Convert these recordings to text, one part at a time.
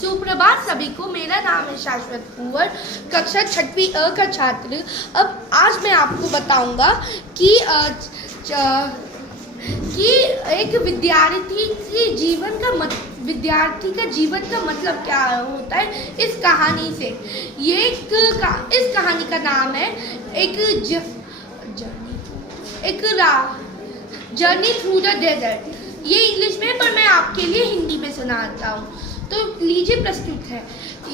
सुप्रभात सभी को। मेरा नाम है शाश्वत कुंवर, कक्षा 6वीं अ का छात्र। अब आज मैं आपको बताऊंगा कि एक विद्यार्थी का जीवन का मतलब क्या होता है इस कहानी से। इस कहानी का नाम है जर्नी थ्रू द डेजर्ट। ये इंग्लिश में, पर मैं आपके लिए हिंदी में सुनाता हूँ। तो लीजिए, प्रस्तुत है।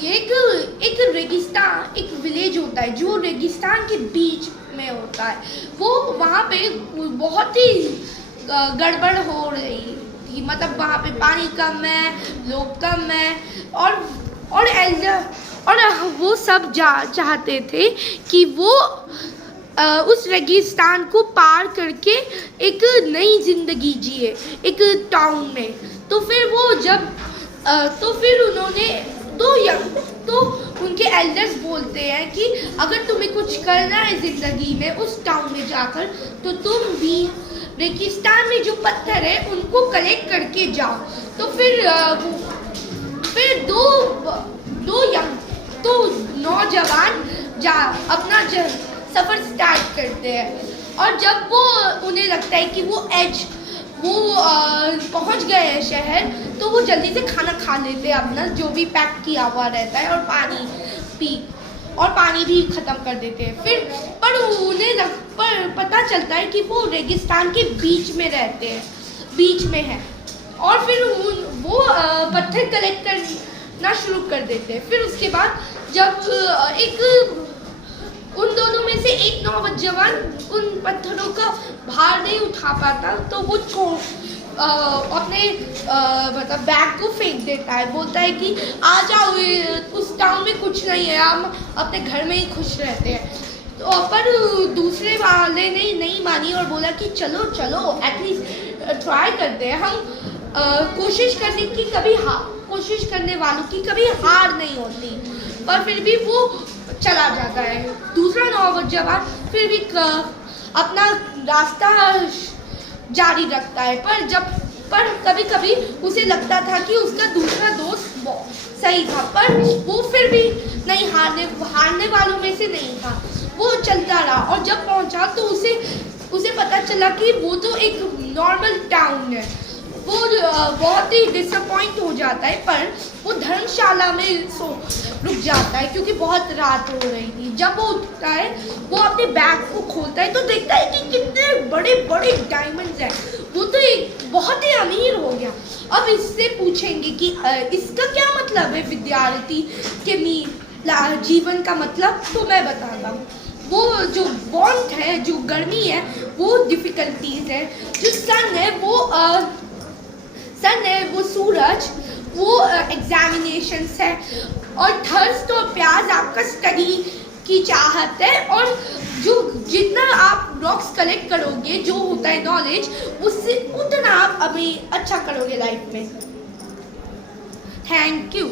एक रेगिस्तान, एक विलेज होता है जो रेगिस्तान के बीच में होता है। वो वहाँ पे बहुत ही गड़बड़ हो रही थी, मतलब वहाँ पे पानी कम है, लोग कम है, और वो सब चाहते थे कि वो उस रेगिस्तान को पार करके एक नई जिंदगी जिए एक टाउन में। तो फिर उन्होंने तो उनके एल्डर्स बोलते हैं कि अगर तुम्हें कुछ करना है जिंदगी में उस टाउन में जाकर, तो तुम भी रेगिस्तान में जो पत्थर है उनको कलेक्ट करके जाओ। तो फिर दो नौजवान अपना सफर स्टार्ट करते हैं। और जब उन्हें लगता है कि वो पहुंच गए हैं शहर, तो वो जल्दी से खाना खा लेते हैं अपना, जो भी पैक किया हुआ रहता है, और पानी भी खत्म कर देते हैं। पर उन्हें पता चलता है कि वो रेगिस्तान के बीच में है। और फिर वो पत्थर कलेक्ट करना शुरू कर देते हैं। फिर उसके बाद जब उन दोनों में से एक नौजवान उन पत्थरों का भार नहीं उठा पाता, तो वो अपने मतलब बैग को फेंक देता है। बोलता है कि आ जाओ, उस टाउन में कुछ नहीं है, हम अपने घर में ही खुश रहते हैं। तो पर दूसरे वाले ने नहीं मानी और बोला कि चलो एटलीस्ट ट्राई करते हैं। हम कोशिश करने वालों की कभी हार नहीं होती। पर फिर भी वो चला जाता है। दूसरा नौजवान फिर भी अपना रास्ता जारी रखता है। पर कभी कभी उसे लगता था कि उसका दूसरा दोस्त सही था, पर वो फिर भी नहीं हारने वालों में से नहीं था। वो चलता रहा, और जब पहुंचा तो उसे पता चला कि वो तो एक नॉर्मल टाउन है। वो बहुत ही डिसअपॉइंट हो जाता है, पर वो धर्मशाला में रुक जाता है क्योंकि बहुत रात हो रही थी। जब वो उठता है, वो अपने बैग को खोलता है तो देखता है कि कितने बड़े बड़े डायमंड्स हैं। वो तो एक बहुत ही अमीर हो गया। अब इससे पूछेंगे कि इसका क्या मतलब है विद्यार्थी के जीवन का मतलब। तो मैं बताता हूँ। वो जो वार्मथ है, जो गर्मी है, वो डिफिकल्टीज है। जो सन है वो सूरज, वो एग्जामिनेशंस है। और थर्स्ट और प्यास आपका स्टडी की चाहत है। और जितना आप रॉक्स कलेक्ट करोगे, जो होता है नॉलेज, उससे उतना आप अभी अच्छा करोगे लाइफ में। Thank you.